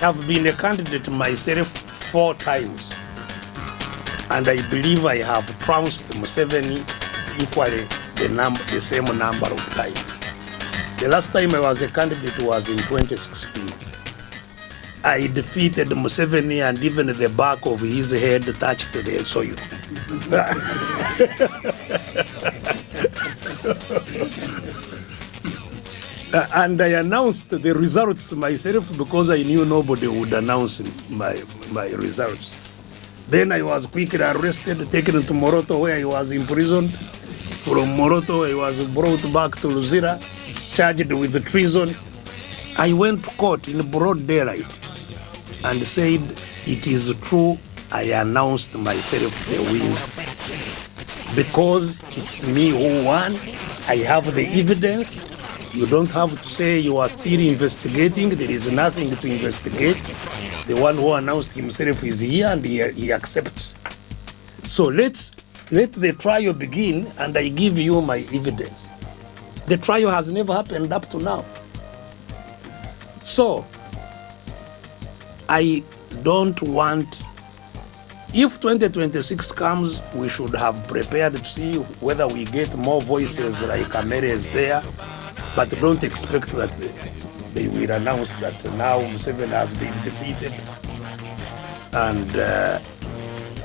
have been a candidate myself 4 times, and I believe I have trounced Museveni equally the same number of times. The last time I was a candidate was in 2016. I defeated Museveni and even the back of his head touched the soil. And I announced the results myself because I knew nobody would announce my results. Then I was quickly arrested, taken to Moroto where I was imprisoned. From Moroto I was brought back to Luzira, charged with treason. I went to court in broad daylight and said, it is true, I announced myself the winner. Because it's me who won, I have the evidence. You don't have to say you are still investigating. There is nothing to investigate. The one who announced himself is here and he accepts. So let the trial begin and I give you my evidence. The trial has never happened up to now. So I don't want, if 2026 comes, we should have prepared to see whether we get more voices like Kamere is there, but don't expect that they will announce that now Museveni has been defeated and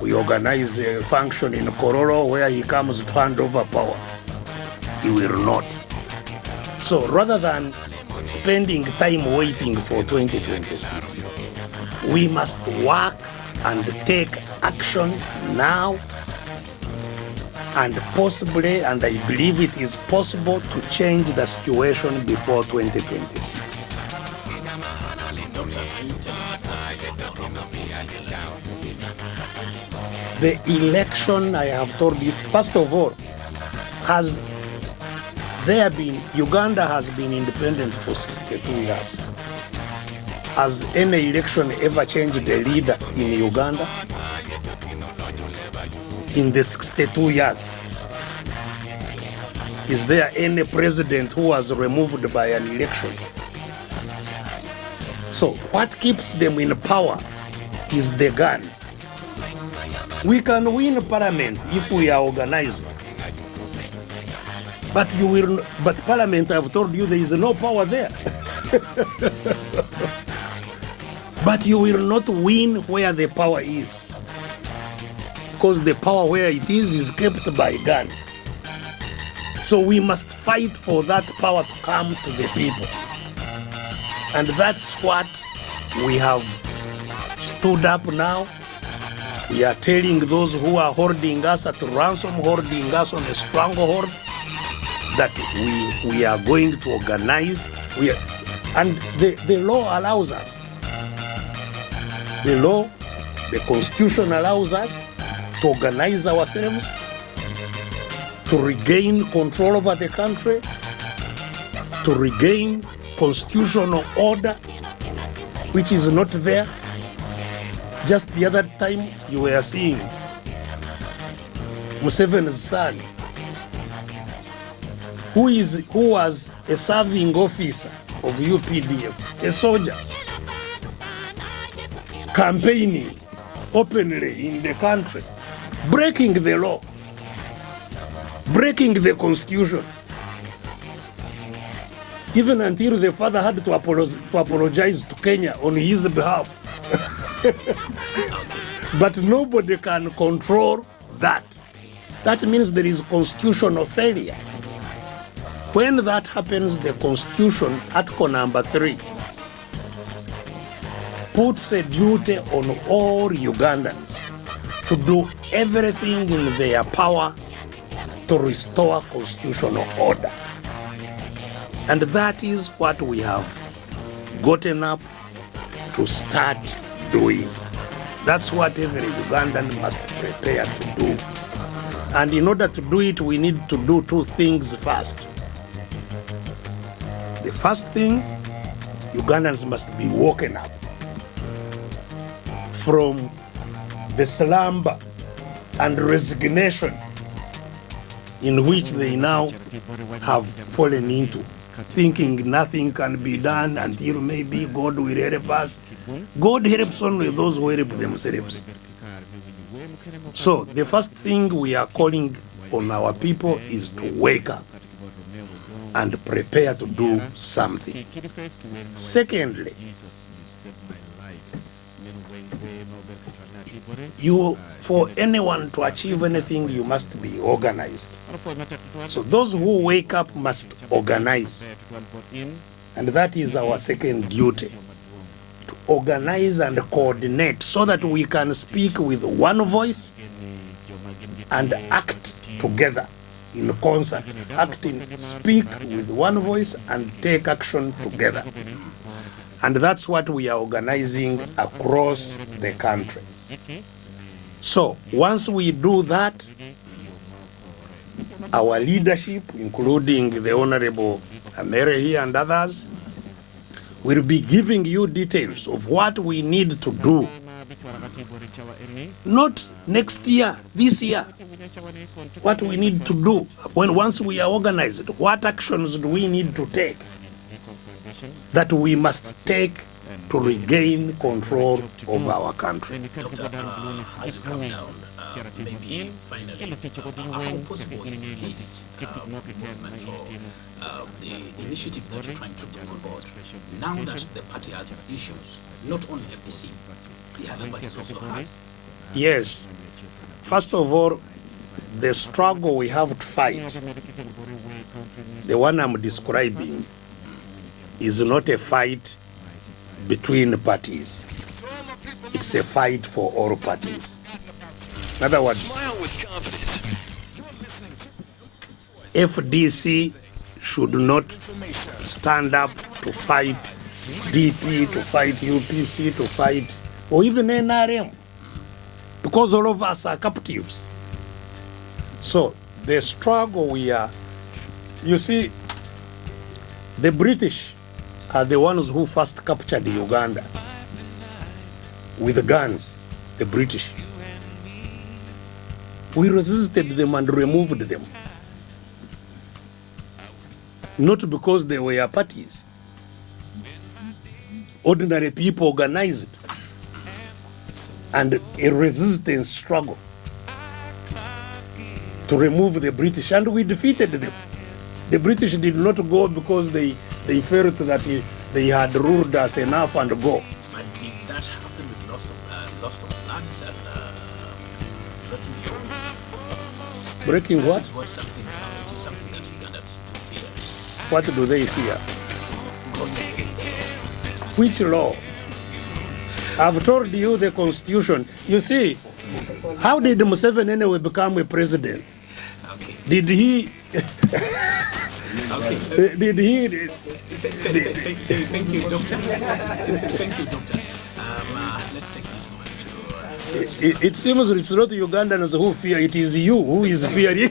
we organize a function in kololo where he comes to hand over power. He will not. So rather than spending time waiting for 2026, we must work and take action now, and possibly, and I believe it is possible, to change the situation before 2026. The election, I have told you, first of all, Uganda has been independent for 62 years. Has any election ever changed the leader in Uganda? In the 62 years? Is there any president who was removed by an election? So what keeps them in power is the guns. We can win parliament if we are organizing. But parliament, I've told you, there is no power there. But you will not win where the power is, because the power where it is kept by guns. So we must fight for that power to come to the people. And that's what we have stood up now. We are telling those who are holding us at ransom, holding us on a stranglehold, that we are going to organize. And the law allows us. The law, the Constitution allows us to organize ourselves, to regain control over the country, to regain constitutional order, which is not there. Just the other time you were seeing Museveni's son, who was a serving officer of UPDF, a soldier, campaigning openly in the country, breaking the law, breaking the constitution, even until the father had to apologize to Kenya on his behalf. But nobody can control that. That means there is constitutional failure. When that happens, the Constitution, Article number 3, puts a duty on all Ugandans to do everything in their power to restore constitutional order. And that is what we have gotten up to start doing. That's what every Ugandan must prepare to do. And in order to do it, we need to do 2 things first. The first thing, Ugandans must be woken up from the slumber and resignation in which they now have fallen into. thinking nothing can be done until maybe God will help us. God helps only those who help themselves. So the first thing we are calling on our people is to wake up and prepare to do something. Secondly, for anyone to achieve anything, you must be organized. So those who wake up must organize. And that is our second duty, to organize and coordinate so that we can speak with one voice and act together in concert. Speak with one voice and take action together. And that's what we are organizing across the country. So once we do that, our leadership, including the Honorable Amere here and others, will be giving you details of what we need to do. Not next year, this year. What we need to do once we are organized, what actions do we need to take that we must take to regain control of our country. Doctor, as you come down, maybe finally, how possible is this movement or the initiative that you're trying to bring on board? Now that the party has issues, not only FDC, the other parties also have. Yes. First of all, the struggle we have to fight, the one I'm describing, is not a fight between parties. It's a fight for all parties. In other words, FDC should not stand up to fight DP, to fight UPC, to fight, or even NRM, because all of us are captives. So the struggle we are, you see, the British are the ones who first captured Uganda with guns, the British. We resisted them and removed them. Not because they were parties. Ordinary people organized and a resistance struggle to remove the British, and we defeated them. The British did not go because they felt that they had ruled us enough and go. But did that happen with loss of lands and breaking what? It is something that Uganda to fear. What do they fear? Which law? I've told you the Constitution. You see, how did Museveni anyway become a president? Okay. Did he? Okay. Did he? Thank you, Doctor. Thank you, Doctor. Let's take this one to. It seems it's not Ugandans who fear, it is you who is fearing.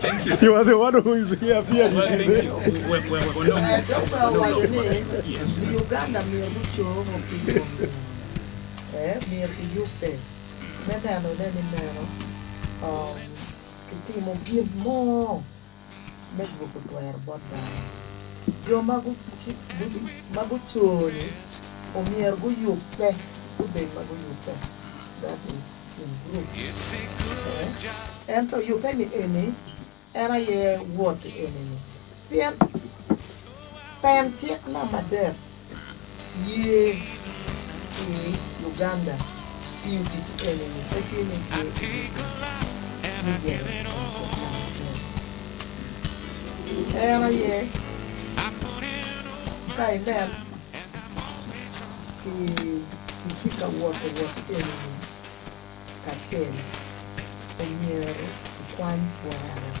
Thank you. You are the one who is here fearing. Well, thank you. Uganda kitimo gin mo medgo kutwer boda joma maguchoni omier go yupe ubeng mago yupe, that is in group ento yupe ni eni era ye wot eni pien pen chiek na mader ye Uganda titi eni petini era ye kainen kichika wote eni kateni omiero kwan twara